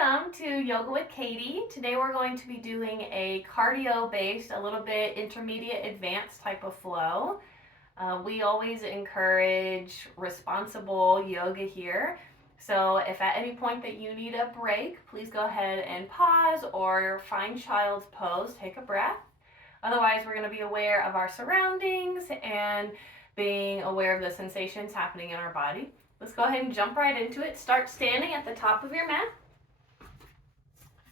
Welcome to Yoga with Katie. Today we're going to be doing a cardio-based, a little bit intermediate advanced type of flow. We always encourage responsible yoga here. So if at any point that you need a break, please go ahead and pause or find child's pose, take a breath. Otherwise, we're going to be aware of our surroundings and being aware of the sensations happening in our body. Let's go ahead and jump right into it. Start standing at the top of your mat.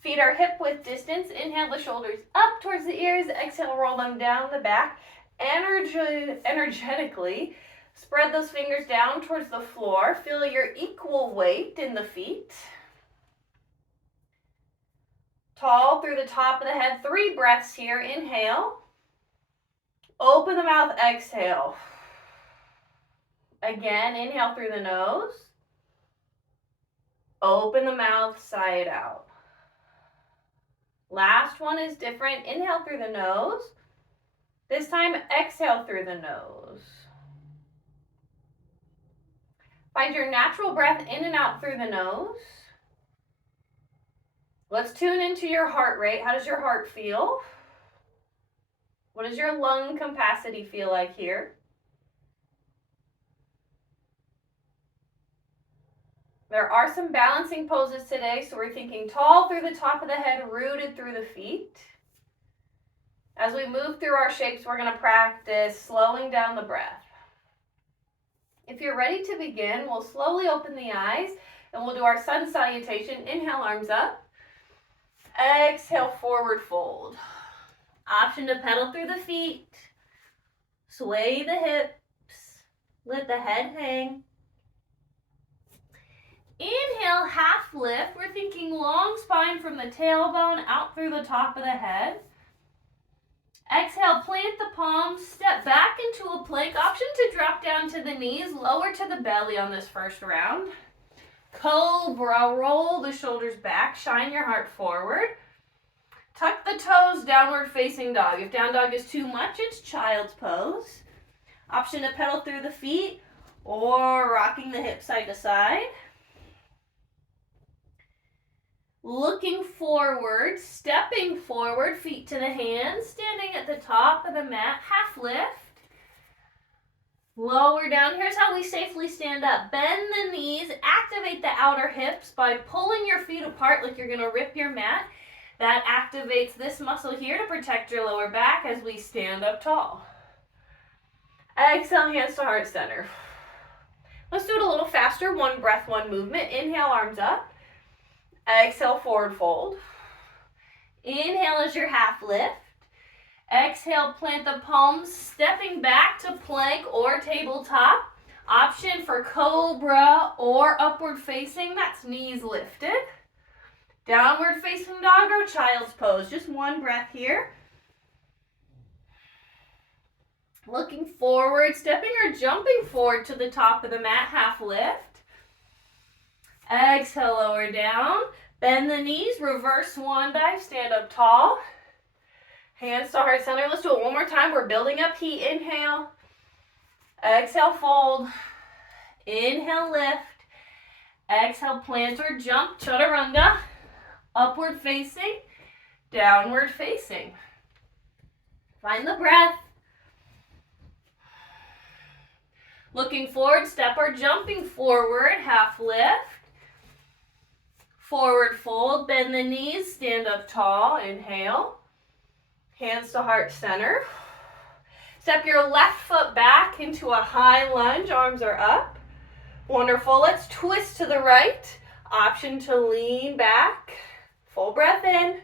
Feet are hip-width distance. Inhale the shoulders up towards the ears. Exhale, roll them down the back. Energetically, spread those fingers down towards the floor. Feel your equal weight in the feet. Tall through the top of the head. 3 breaths here. Inhale. Open the mouth. Exhale. Again, inhale through the nose. Open the mouth, side out. Last one is different. Inhale through the nose. This time, exhale through the nose. Find your natural breath in and out through the nose. Let's tune into your heart rate. How does your heart feel? What does your lung capacity feel like here? There are some balancing poses today, so we're thinking tall through the top of the head, rooted through the feet. As we move through our shapes, we're going to practice slowing down the breath. If you're ready to begin, we'll slowly open the eyes and we'll do our sun salutation. Inhale, arms up. Exhale, forward fold. Option to pedal through the feet. Sway the hips. Let the head hang. Inhale, half lift. We're thinking long spine from the tailbone out through the top of the head. Exhale, plant the palms, step back into a plank. Option to drop down to the knees, lower to the belly on this first round. Cobra, roll the shoulders back, shine your heart forward. Tuck the toes, downward facing dog. If down dog is too much, it's child's pose. Option to pedal through the feet or rocking the hips side to side. Looking forward, stepping forward, feet to the hands, standing at the top of the mat, half lift. Lower down. Here's how we safely stand up. Bend the knees, activate the outer hips by pulling your feet apart like you're going to rip your mat. That activates this muscle here to protect your lower back as we stand up tall. Exhale, hands to heart center. Let's do it a little faster. 1 breath, 1 movement. Inhale, arms up. Exhale, forward fold. Inhale as your half lift. Exhale, plant the palms, stepping back to plank or tabletop. Option for cobra or upward facing, that's knees lifted. Downward facing dog or child's pose. Just 1 breath here. Looking forward, stepping or jumping forward to the top of the mat, half lift. Exhale, lower down. Bend the knees, reverse swan dive, stand up tall. Hands to heart center. Let's do it one more time. We're building up heat. Inhale. Exhale, fold. Inhale, lift. Exhale, plant or jump, chaturanga. Upward facing, downward facing. Find the breath. Looking forward, step or jumping forward, half lift. Forward fold, bend the knees, stand up tall, inhale. Hands to heart center. Step your left foot back into a high lunge, arms are up. Wonderful, let's twist to the right. Option to lean back. Full breath in.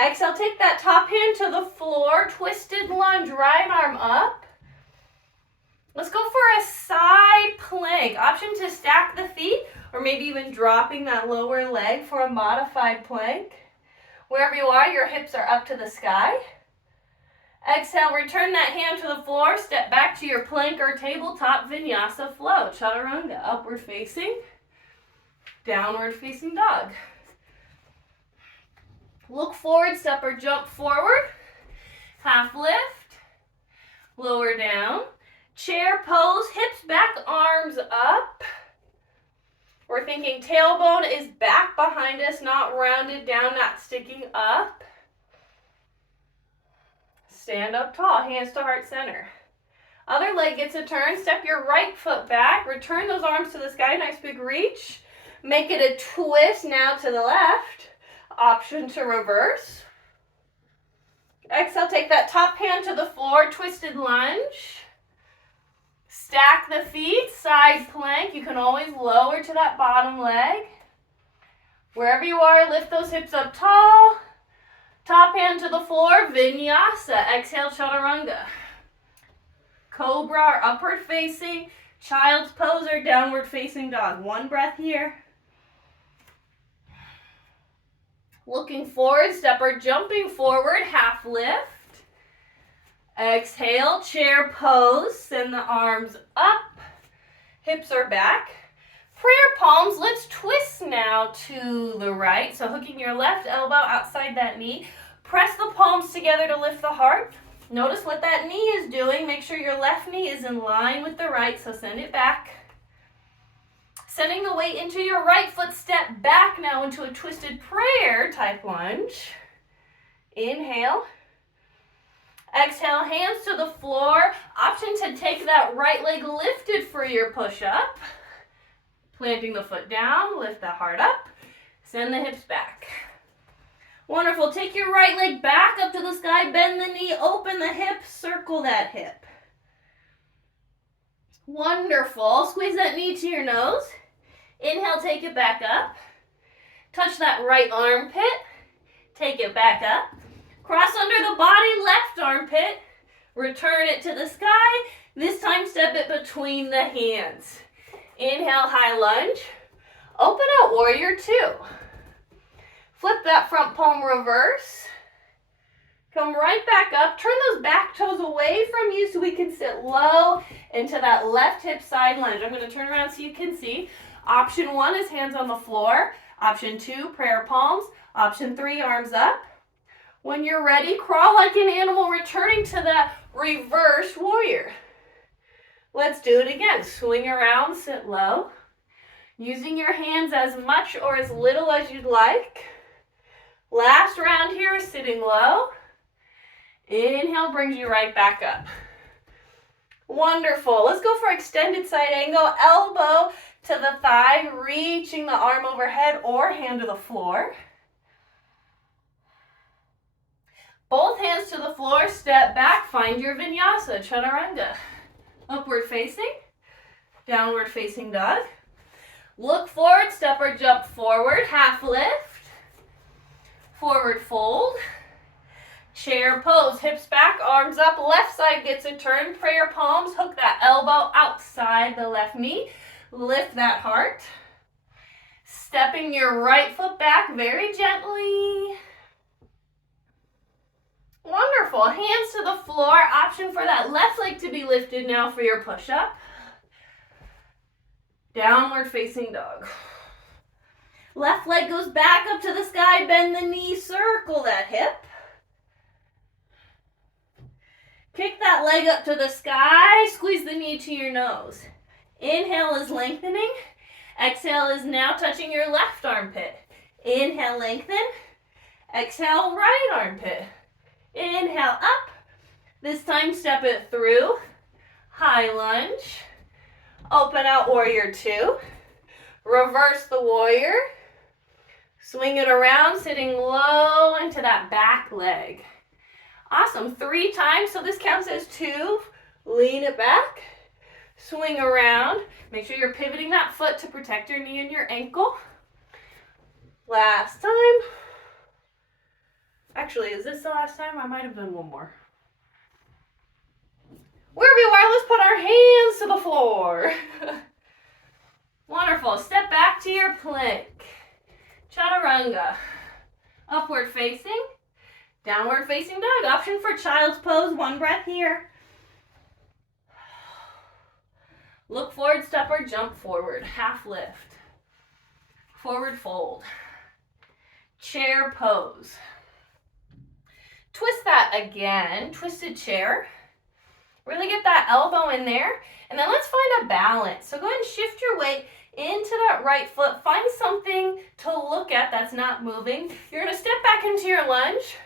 Exhale, take that top hand to the floor, twisted lunge, right arm up. Let's go for a side plank. Option to stack the feet or maybe even dropping that lower leg for a modified plank. Wherever you are, your hips are up to the sky. Exhale, return that hand to the floor. Step back to your plank or tabletop vinyasa flow. Chaturanga, upward facing, downward facing dog. Look forward, step or jump forward. Half lift, lower down. Chair pose, hips back, arms up. We're thinking tailbone is back behind us, not rounded down, not sticking up. Stand up tall, hands to heart center. Other leg gets a turn. Step your right foot back. Return those arms to the sky. Nice big reach. Make it a twist now to the left. Option to reverse. Exhale, take that top hand to the floor. Twisted lunge. Stack the feet, side plank. You can always lower to that bottom leg. Wherever you are, lift those hips up tall. Top hand to the floor, vinyasa. Exhale, chaturanga. Cobra or upward facing, child's pose or downward facing dog. One breath here. Looking forward, step or jumping forward, half lift. Exhale, chair pose, send the arms up, hips are back. Prayer palms, let's twist now to the right. So hooking your left elbow outside that knee. Press the palms together to lift the heart. Notice what that knee is doing. Make sure your left knee is in line with the right, so send it back. Sending the weight into your right foot, step back now into a twisted prayer type lunge. Inhale. Exhale, hands to the floor. Option to take that right leg lifted for your push-up. Planting the foot down, lift the heart up. Send the hips back. Wonderful. Take your right leg back up to the sky. Bend the knee, open the hip, circle that hip. Wonderful. Squeeze that knee to your nose. Inhale, take it back up. Touch that right armpit. Take it back up. Cross under the body, left armpit. Return it to the sky. This time, step it between the hands. Inhale, high lunge. Open out, warrior two. Flip that front palm reverse. Come right back up. Turn those back toes away from you so we can sit low into that left hip side lunge. I'm going to turn around so you can see. Option 1 is hands on the floor. Option 2, prayer palms. Option 3, arms up. When you're ready, crawl like an animal, returning to that reverse warrior. Let's do it again. Swing around, sit low. Using your hands as much or as little as you'd like. Last round here is sitting low. Inhale brings you right back up. Wonderful. Let's go for extended side angle. Elbow to the thigh, reaching the arm overhead or hand to the floor. Both hands to the floor, step back, find your vinyasa, chaturanga. Upward facing, downward facing dog. Look forward, step or jump forward, half lift. Forward fold. Chair pose, hips back, arms up, left side gets a turn. Prayer palms, hook that elbow outside the left knee. Lift that heart. Stepping your right foot back very gently. Wonderful. Hands to the floor. Option for that left leg to be lifted now for your push-up. Downward facing dog. Left leg goes back up to the sky. Bend the knee. Circle that hip. Kick that leg up to the sky. Squeeze the knee to your nose. Inhale is lengthening. Exhale is now touching your left armpit. Inhale, lengthen. Exhale, right armpit. Inhale, up. This time, step it through. High lunge. Open out, warrior two. Reverse the warrior. Swing it around, sitting low into that back leg. Awesome. 3 times, so this counts as 2. Lean it back. Swing around. Make sure you're pivoting that foot to protect your knee and your ankle. Last time. Actually, is this the last time? I might have done one more. Wherever you are, let's put our hands to the floor. Wonderful. Step back to your plank. Chaturanga. Upward facing. Downward facing dog. Option for child's pose. 1 breath here. Look forward, step or jump forward. Half lift. Forward fold. Chair pose. Twist that again. Twisted chair. Really get that elbow in there. And then let's find a balance. So go ahead and shift your weight into that right foot. Find something to look at that's not moving. You're going to step back into your lunge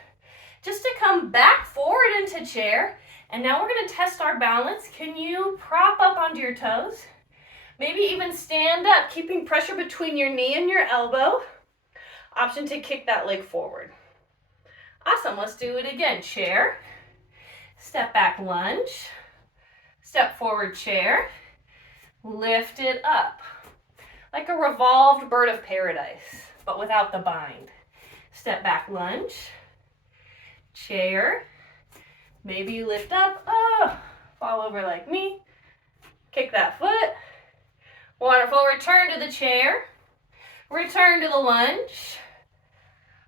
just to come back forward into chair. And now we're going to test our balance. Can you prop up onto your toes? Maybe even stand up, keeping pressure between your knee and your elbow. Option to kick that leg forward. Awesome, let's do it again. Chair, step back lunge, step forward chair, lift it up. Like a revolved bird of paradise, but without the bind. Step back lunge, chair, maybe you lift up, fall over like me, kick that foot. Wonderful, return to the chair, return to the lunge,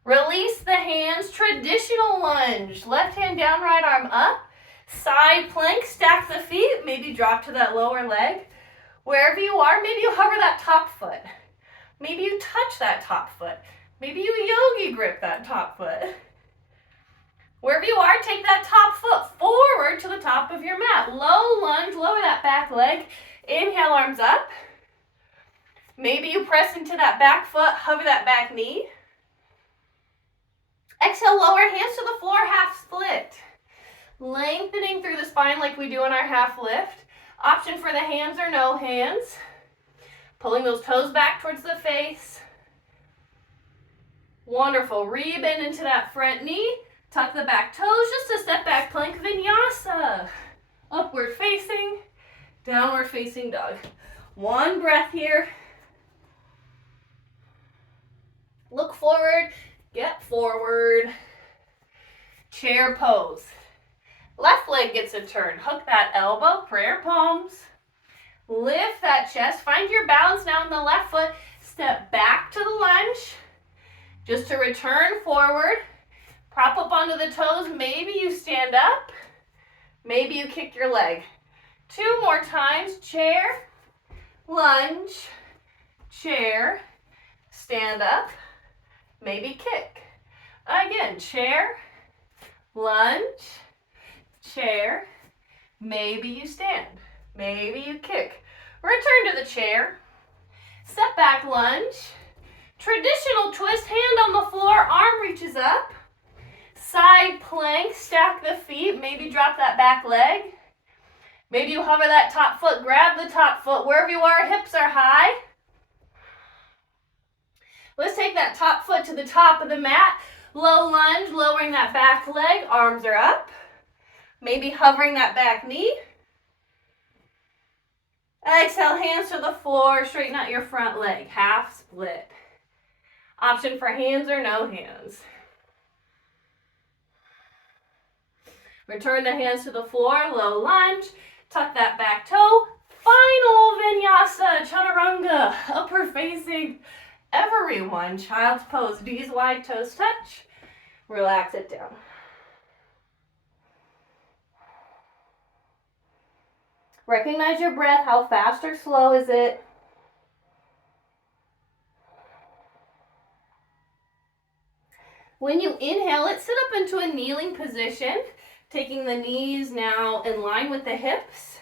release the hands, traditional lunge, left hand down, right arm up, side plank, stack the feet, maybe drop to that lower leg. Wherever you are, maybe you hover that top foot, maybe you touch that top foot, maybe you yogi grip that top foot. Wherever you are, take that top foot forward to the top of your mat, low lunge, lower that back leg, inhale, arms up. Maybe you press into that back foot, hover that back knee. Exhale, lower hands to the floor, half split. Lengthening through the spine like we do in our half lift. Option for the hands or no hands. Pulling those toes back towards the face. Wonderful, rebend into that front knee. Tuck the back toes, just a step back plank vinyasa. Upward facing, downward facing dog. One breath here. Look forward, get forward. Chair pose. Left leg gets a turn. Hook that elbow, prayer palms. Lift that chest. Find your balance now in the left foot. Step back to the lunge. Just to return forward. Prop up onto the toes. Maybe you stand up. Maybe you kick your leg. 2 more times. Chair, lunge, chair, stand up. Maybe kick. Again, chair, lunge, chair, maybe you stand, maybe you kick. Return to the chair, step back lunge, traditional twist, hand on the floor, arm reaches up, side plank, stack the feet, maybe drop that back leg, maybe you hover that top foot, grab the top foot, wherever you are, hips are high. Let's take that top foot to the top of the mat. Low lunge, lowering that back leg. Arms are up. Maybe hovering that back knee. Exhale, hands to the floor. Straighten out your front leg. Half split. Option for hands or no hands. Return the hands to the floor. Low lunge. Tuck that back toe. Final vinyasa, chaturanga. Upward facing. Everyone, child's pose, knees wide, toes touch. Relax it down. Recognize your breath. How fast or slow is it? When you inhale it, sit up into a kneeling position, taking the knees now in line with the hips.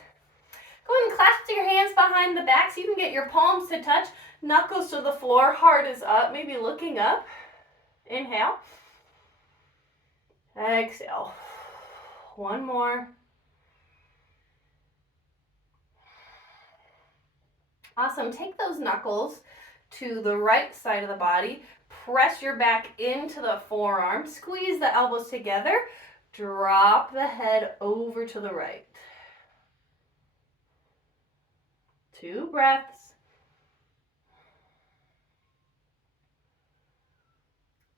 Go ahead and clasp your hands behind the back so you can get your palms to touch. Knuckles to the floor, heart is up, maybe looking up. Inhale. Exhale. One more. Awesome. Take those knuckles to the right side of the body. Press your back into the forearms. Squeeze the elbows together. Drop the head over to the right. 2 breaths.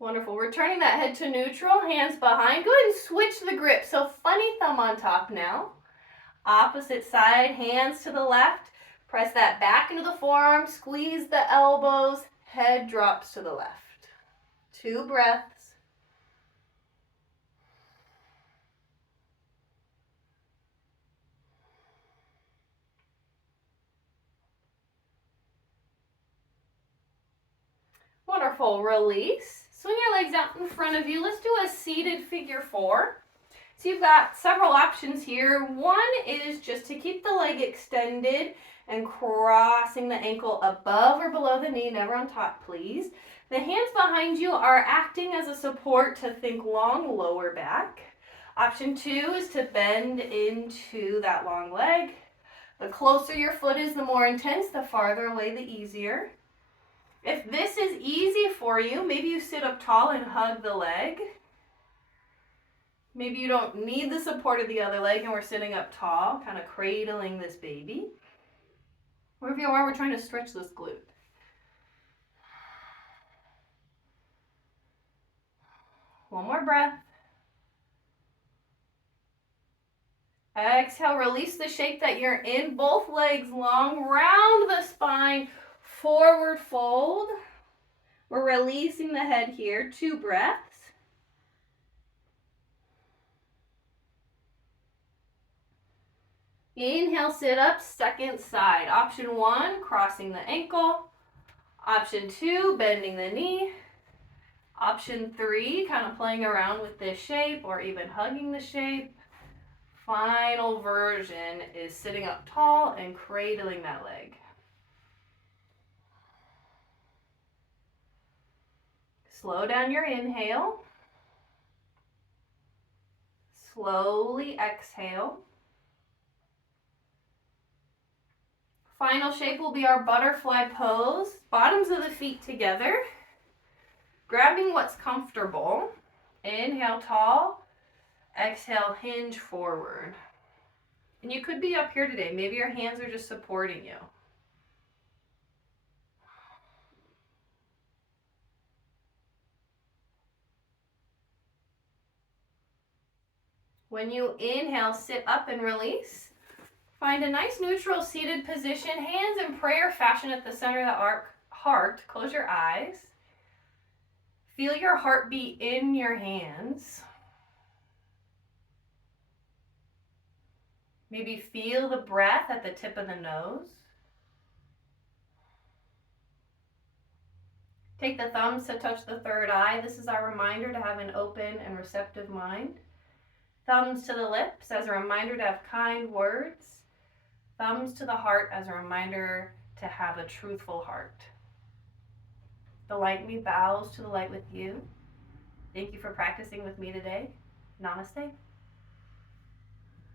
Wonderful. Returning that head to neutral, hands behind. Go ahead and switch the grip. So funny thumb on top now. Opposite side, hands to the left. Press that back into the forearm. Squeeze the elbows. Head drops to the left. 2 breaths. Wonderful. Release. Swing your legs out in front of you. Let's do a seated figure 4. So you've got several options here. One is just to keep the leg extended and crossing the ankle above or below the knee, never on top, please. The hands behind you are acting as a support to think long lower back. Option 2 is to bend into that long leg. The closer your foot is, the more intense, the farther away, the easier. If this is easy for you, maybe you sit up tall and hug the leg. Maybe you don't need the support of the other leg and we're sitting up tall, kind of cradling this baby. Wherever you are, we're trying to stretch this glute. One more breath. Exhale, release the shape that you're in. Both legs long, round the spine, forward fold. We're releasing the head here. 2 breaths. Inhale, sit up, second side. Option 1, crossing the ankle. Option 2, bending the knee. Option 3, kind of playing around with this shape or even hugging the shape. Final version is sitting up tall and cradling that leg. Slow down your inhale. Slowly exhale. Final shape will be our butterfly pose. Bottoms of the feet together. Grabbing what's comfortable. Inhale, tall. Exhale, hinge forward. And you could be up here today. Maybe your hands are just supporting you. When you inhale, sit up and release. Find a nice neutral seated position. Hands in prayer fashion at the center of the heart. Close your eyes. Feel your heartbeat in your hands. Maybe feel the breath at the tip of the nose. Take the thumbs to touch the third eye. This is our reminder to have an open and receptive mind. Thumbs to the lips as a reminder to have kind words. Thumbs to the heart as a reminder to have a truthful heart. The light in me bows to the light with you. Thank you for practicing with me today. Namaste.